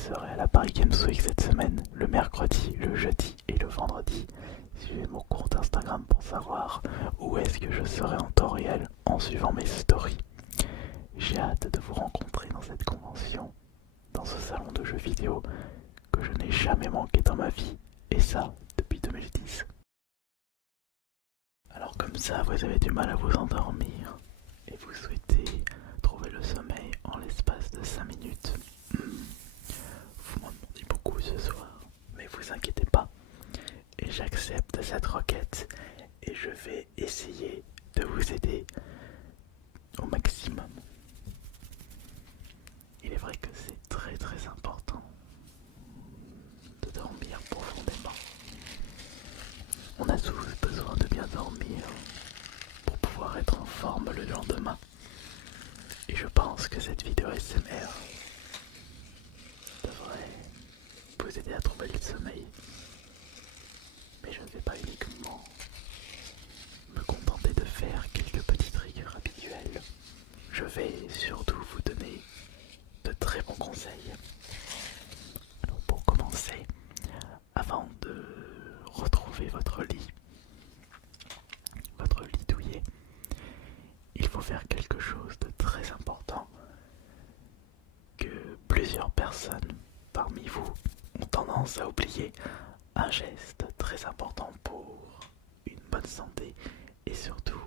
serai à la Paris Games Week cette semaine, le mercredi, le jeudi et le vendredi. Suivez mon compte Instagram pour savoir où est-ce que je serai en temps réel en suivant mes stories. J'ai hâte de vous rencontrer dans cette convention, dans ce salon de jeux vidéo que je n'ai jamais manqué dans ma vie, et ça depuis 2010. Alors comme ça, vous avez du mal à vous endormir et vous souhaitez trouver le sommeil en l'espace de 5 minutes. Vous m'en demandez beaucoup ce soir, mais vous inquiétez pas, et j'accepte cette requête et je vais essayer de vous aider au maximum. Il est vrai que c'est très très important de dormir profondément. On a tous besoin de bien dormir pour pouvoir être en forme le lendemain. Et je pense que cette vidéo SMR devrait vous aider à trouver le sommeil. Mais je ne vais pas uniquement me contenter de faire quelques petits triggers habituels. Je vais surtout vous donner de très bons conseils. Alors pour commencer, avant de retrouver votre lit douillet, il faut faire quelque chose de très important que plusieurs personnes parmi vous ont tendance à oublier. Un geste très important pour une bonne santé et surtout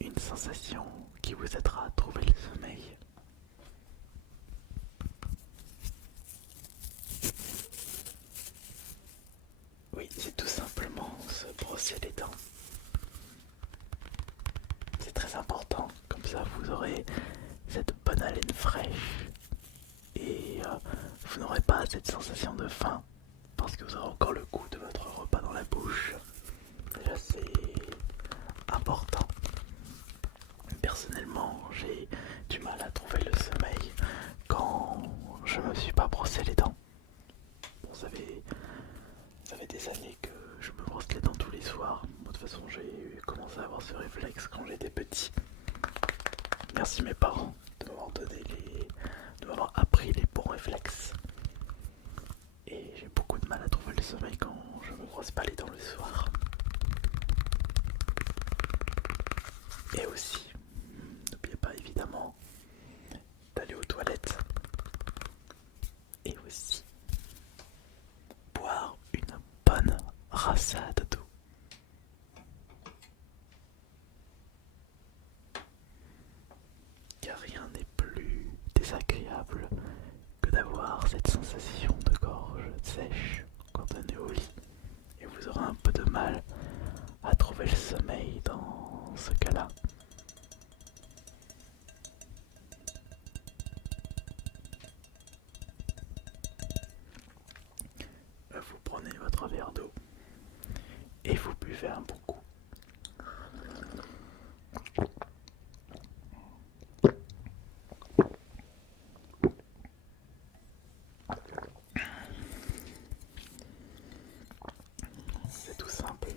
une sensation qui vous aidera à trouver le sommeil. Oui, c'est tout simplement se brosser les dents. C'est très important, comme ça vous aurez cette bonne haleine fraîche et vous n'aurez pas cette sensation de faim parce que vous aurez encore le goût de votre repas dans la bouche. Déjà c'est important. Personnellement, j'ai du mal à trouver le sommeil quand je me suis pas brossé les dents. Bon, ça fait des années que je me brosse les dents tous les soirs. De toute façon, j'ai commencé à avoir ce réflexe quand j'étais petit. Merci mes parents de m'avoir appris les bons réflexes. Et j'ai beaucoup de mal à trouver le sommeil quand je me brosse pas les dents le soir. Et aussi, n'oubliez pas évidemment d'aller aux toilettes. Et aussi, boire une bonne rassade d'eau. Car rien n'est plus désagréable que d'avoir cette sensation de gorge sèche quand on est au lit. Et vous aurez un peu de mal à trouver le sommeil dans ce cas-là. Vous prenez votre verre d'eau et vous buvez un bon coup. C'est tout simple.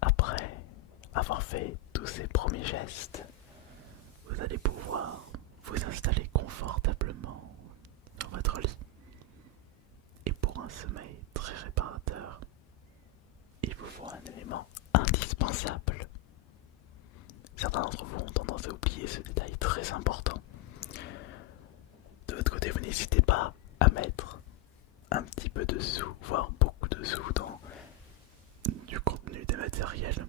Après avoir fait tous ces premiers gestes, vous allez pouvoir vous installer confortablement dans votre lit. Et pour un sommeil très réparateur, il vous faut un élément indispensable. Certains d'entre vous ont tendance à oublier ce détail très important. De votre côté, vous n'hésitez pas à mettre un petit peu de sous, voire beaucoup de sous dans du contenu dématériel,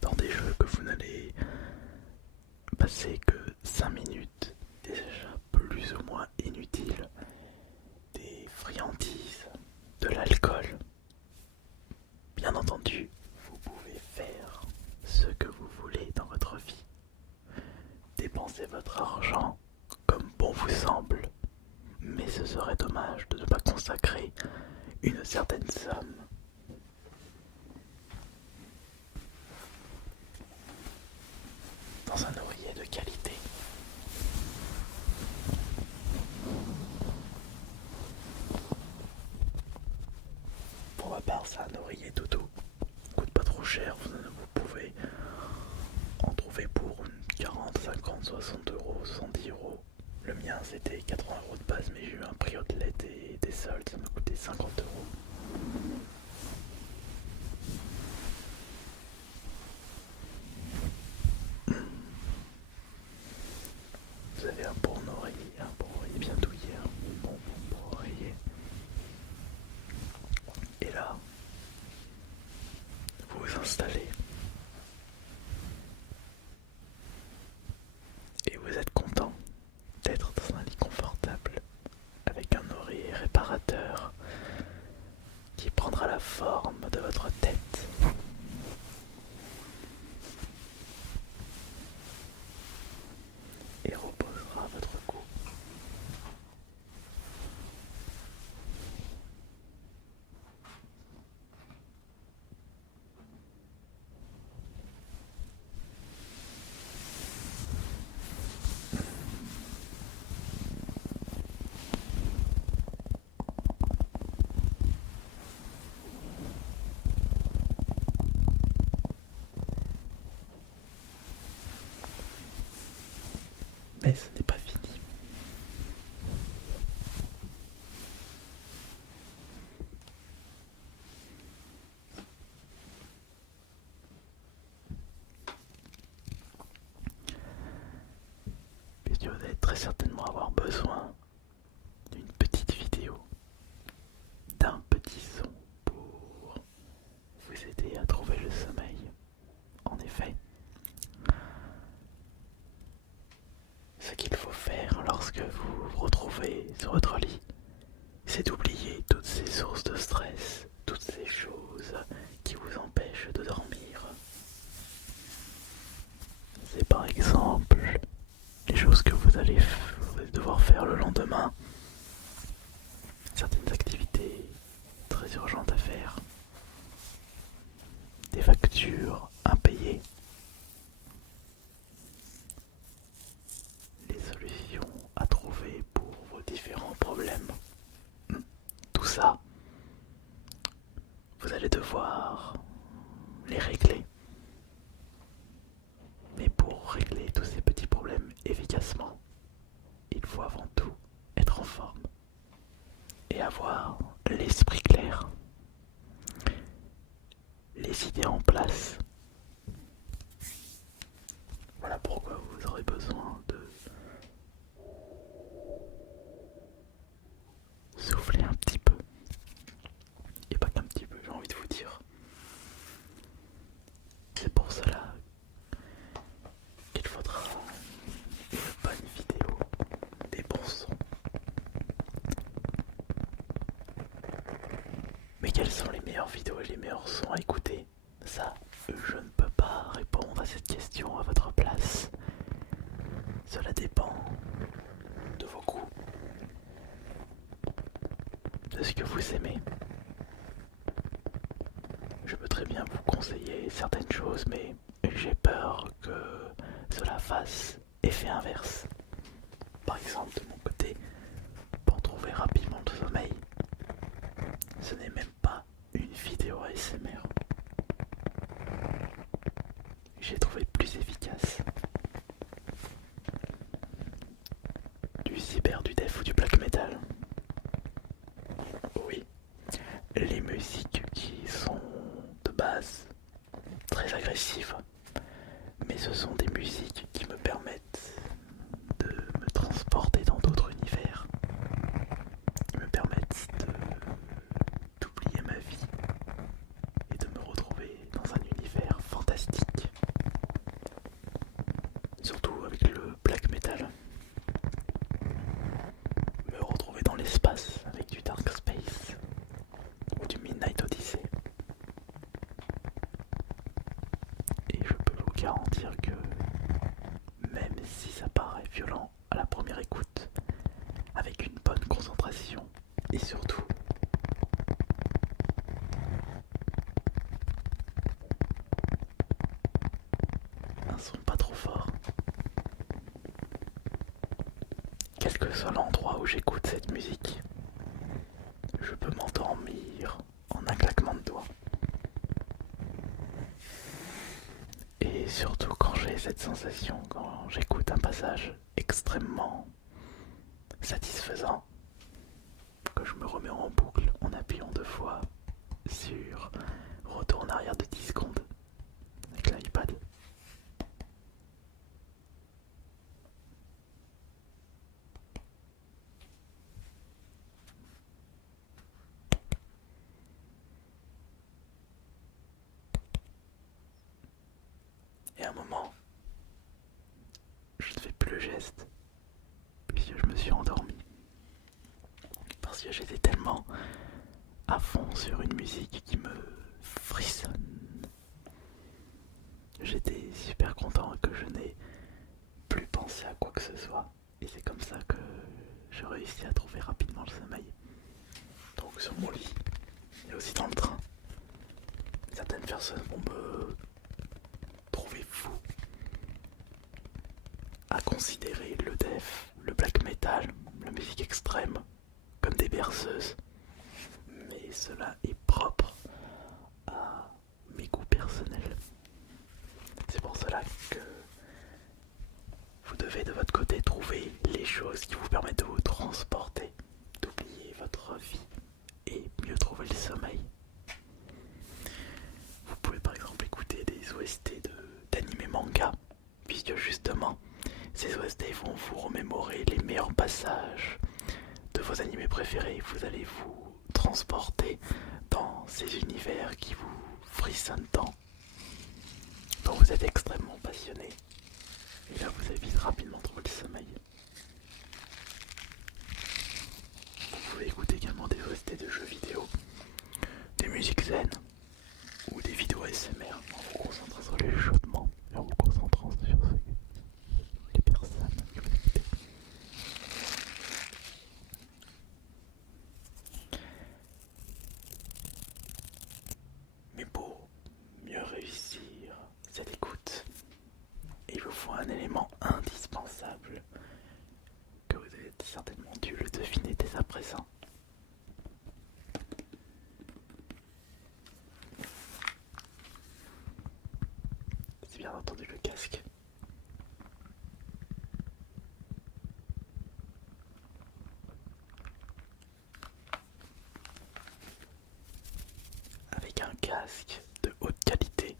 dans des jeux que vous n'allez passer que 5 minutes, déjà plus ou moins l'alcool. Bien entendu, vous pouvez faire ce que vous voulez dans votre vie. Dépensez votre argent comme bon vous semble, mais ce serait dommage de ne pas consacrer une certaine somme dans un oreiller de qualité. Pour ma part, c'est un oreiller doudou. Coûte pas trop cher, vous pouvez en trouver pour 40, 50, 60 euros, 70 euros. Le mien c'était 80 euros de base, mais j'ai eu un prix outlet et des soldes, ça m'a coûté 50 euros. Vous avez un bon oreiller bien douillet, un bon oreiller. Et là, vous vous installez et vous êtes content d'être dans un lit confortable avec un oreiller réparateur qui prendra la forme de votre tête. Et reposera votre cou. Mais ce n'est pas fini. Puisque vous allez très certainement avoir besoin d'une petite vidéo, d'un petit son pour vous aider à trouver le sommeil. En effet, ce qu'il faut faire lorsque vous vous retrouvez sur votre lit, c'est d'oublier toutes ces sources de stress, toutes ces choses qui vous empêchent de dormir. C'est par exemple les choses que vous allez devoir faire le lendemain, certaines activités très urgentes à faire, des factures impayées, les solutions à trouver pour vos différents problèmes. Tout ça, vous allez devoir les régler. Mais pour régler tous ces petits problèmes efficacement, il faut avant tout être en forme et avoir l'esprit clair, les idées en place. Voilà pourquoi vous aurez besoin de souffler un petit peu. Et pas qu'un petit peu, j'ai envie de vous dire. C'est pour cela qu'il faudra une bonne vidéo, des bons sons. Mais quelles sont les meilleures vidéos et les meilleurs sons à écouter? Ça, je ne peux pas répondre à cette question à votre place. Cela dépend de vos goûts, de ce que vous aimez. Je peux très bien vous conseiller certaines choses, mais j'ai peur que cela fasse effet inverse. Par exemple, de mon côté, pour trouver rapidement le sommeil, ce n'est même pas une vidéo ASMR. J'ai trouvé plus efficace du cyber, du death ou du black metal. Oui, les musiques qui sont de base très agressives, mais ce sont des musiques qui me permettent de me transporter dans d'autres univers, qui me permettent d'oublier ma vie et de me retrouver dans un univers fantastique. Surtout avec le black metal. Me retrouver dans l'espace avec du dark space. quel que soit l'endroit où j'écoute cette musique, je peux m'endormir en un claquement de doigts. Et surtout quand j'ai cette sensation, quand j'écoute un passage extrêmement satisfaisant, que je me remets en boucle en appuyant 2 fois sur retour en arrière de 10 secondes avec l'iPad. Et à un moment, je ne fais plus le geste puisque je me suis endormi. Parce que j'étais tellement à fond sur une musique qui me frissonne. J'étais super content que je n'ai plus pensé à quoi que ce soit. Et c'est comme ça que je réussis à trouver rapidement le sommeil. Donc sur mon lit et aussi dans le train. Certaines personnes vont me trouver fou à considérer le death, le black metal, la musique extrême comme des berceuses. Mais cela est propre à mes goûts personnels. C'est pour cela que vous devez de votre côté trouver les choses qui vous permettent de vous transporter, d'oublier votre vie et mieux trouver le sommeil. Vous pouvez par exemple écouter des OST d'anime manga, puisque justement ces OST vont vous remémorer les meilleurs passages de vos animés préférés. Vous allez vous transporter dans ces univers qui vous frissonnent tant, dont vous êtes extrêmement passionné. Et là vous allez vite rapidement trouver le sommeil. Vous pouvez écouter également des OST de jeux vidéo, des musiques zen ou des vidéos ASMR en vous concentrant sur les chuchotements et en vous concentrant sur les personnes que vous écoutez. Mais pour mieux réussir cette écoute, il vous faut un élément indispensable que vous avez certainement dû le deviner dès à présent. C'est bien entendu le casque. Avec un casque de haute qualité.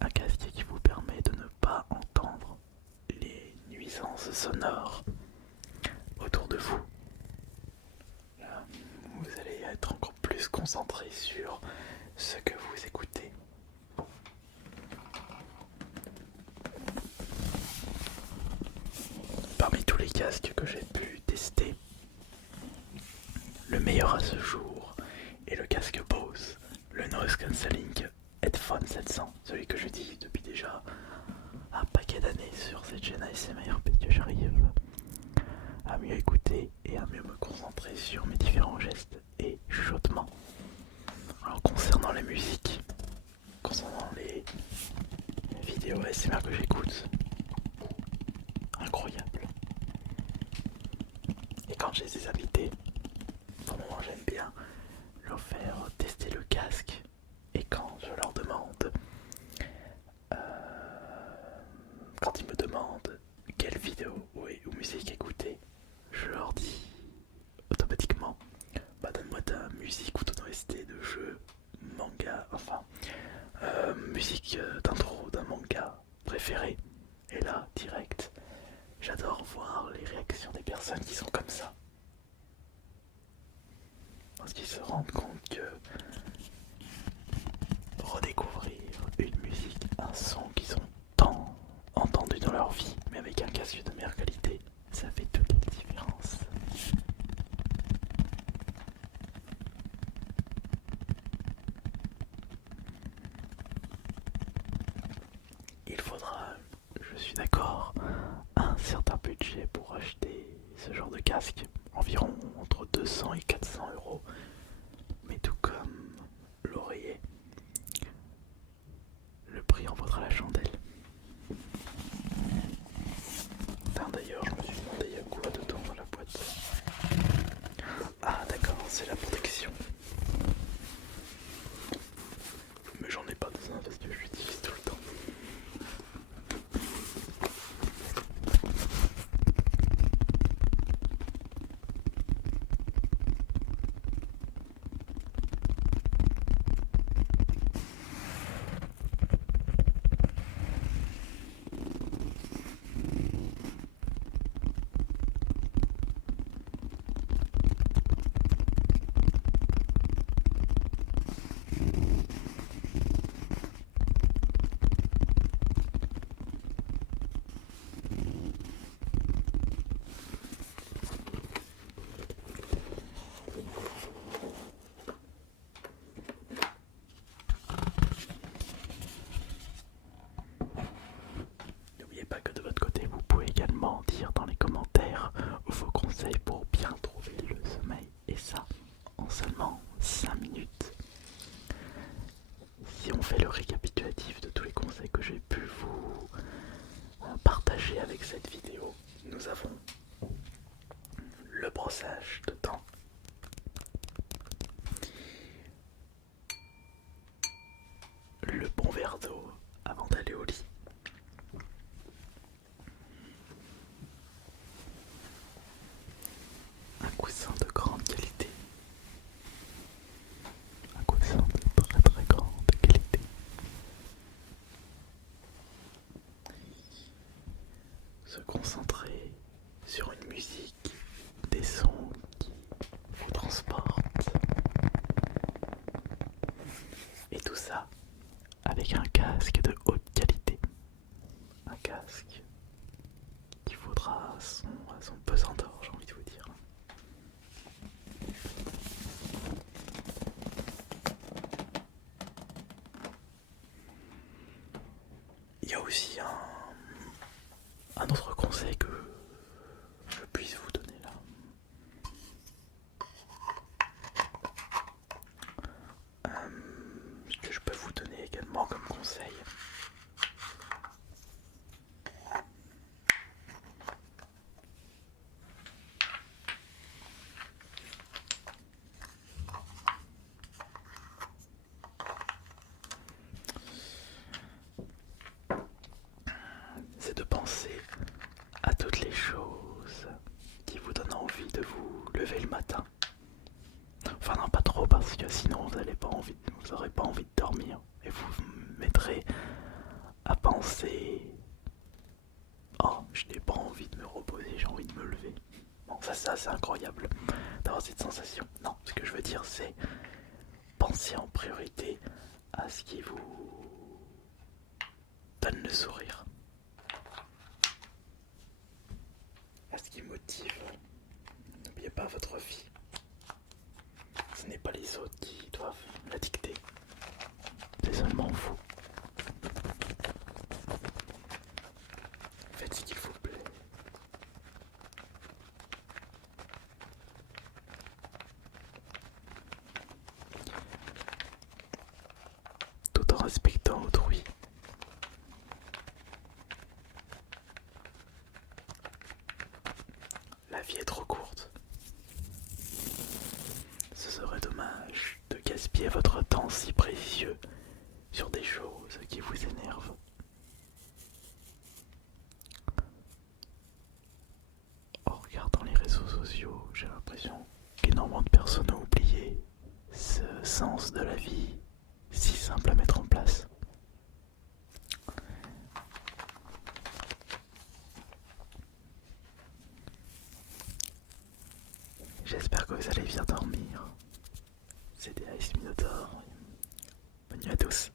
Un casque qui vous permet de ne pas entendre les nuisances sonores autour de vous. Là, vous allez être encore plus concentré sur ce que vous écoutez. Parmi tous les casques que j'ai pu tester, le meilleur à ce jour est le casque Bose, le Noise Cancelling Headphone 700, celui que j'utilise depuis déjà un paquet d'années sur cette chaîne ASMR, puisque j'arrive à mieux écouter et à mieux me concentrer sur mes différents gestes et chuchotements. Alors concernant la musique, concernant les vidéos ASMR que j'écoute, incroyable. Et quand j'ai des invités, vraiment j'aime bien leur faire tester le casque. Et quand je leur demande, quand ils me demandent quelle vidéo ou musique écouter, je leur dis automatiquement, bah donne-moi ta musique ou ton OST de jeu, manga, enfin musique d'intro d'un manga préféré. Et là, direct, j'adore voir les réactions des personnes qui sont comme ça. Parce qu'ils se rendent compte que redécouvrir une musique, un son qu'ils ont tant entendu dans leur vie, mais avec un casque de meilleure qualité, ça fait toute la différence. Il faudra, je suis d'accord, un certain budget pour acheter ce genre de casque, environ entre 200 et 400 euros, mais tout comme l'oreiller, le prix en vaudra la chandelle. brossage de dents. Le bon verre d'eau avant d'aller au lit. Un coussin de grande qualité. Un coussin de très très grande qualité. Se concentrer sur une musique, des sons qui vous transportent. Et tout ça avec un casque de haute qualité. Un casque qui vaudra son pesant d'or, j'ai envie de vous dire. Il y a aussi un autre conseil que je puisse vous donner là. Ce que je peux vous donner également comme conseil, c'est de penser à toutes les choses qui vous donnent envie de vous lever le matin. Enfin non, pas trop, parce que sinon vous n'aurez pas envie de dormir et vous vous mettrez à penser: oh, je n'ai pas envie de me reposer, j'ai envie de me lever. Bon, ça c'est incroyable d'avoir cette sensation. Non, ce que je veux dire, c'est penser en priorité à ce qui vous donne le sourire, à ce qui motive. N'oubliez pas votre vie. Ce n'est pas les autres qui doivent la dicter, c'est seulement vous. Faites ce qu'il vous plaît. Tout en respectant autrui. La vie est trop courte. Ce serait dommage de gaspiller votre temps si précieux sur des choses qui vous énervent. En regardant les réseaux sociaux, j'ai l'impression qu'énormément de personnes ont oublié ce sens de la vie si simple à mettre en place. J'espère que vous allez bien dormir. C'était Ice Minotaur. Bonne nuit à tous.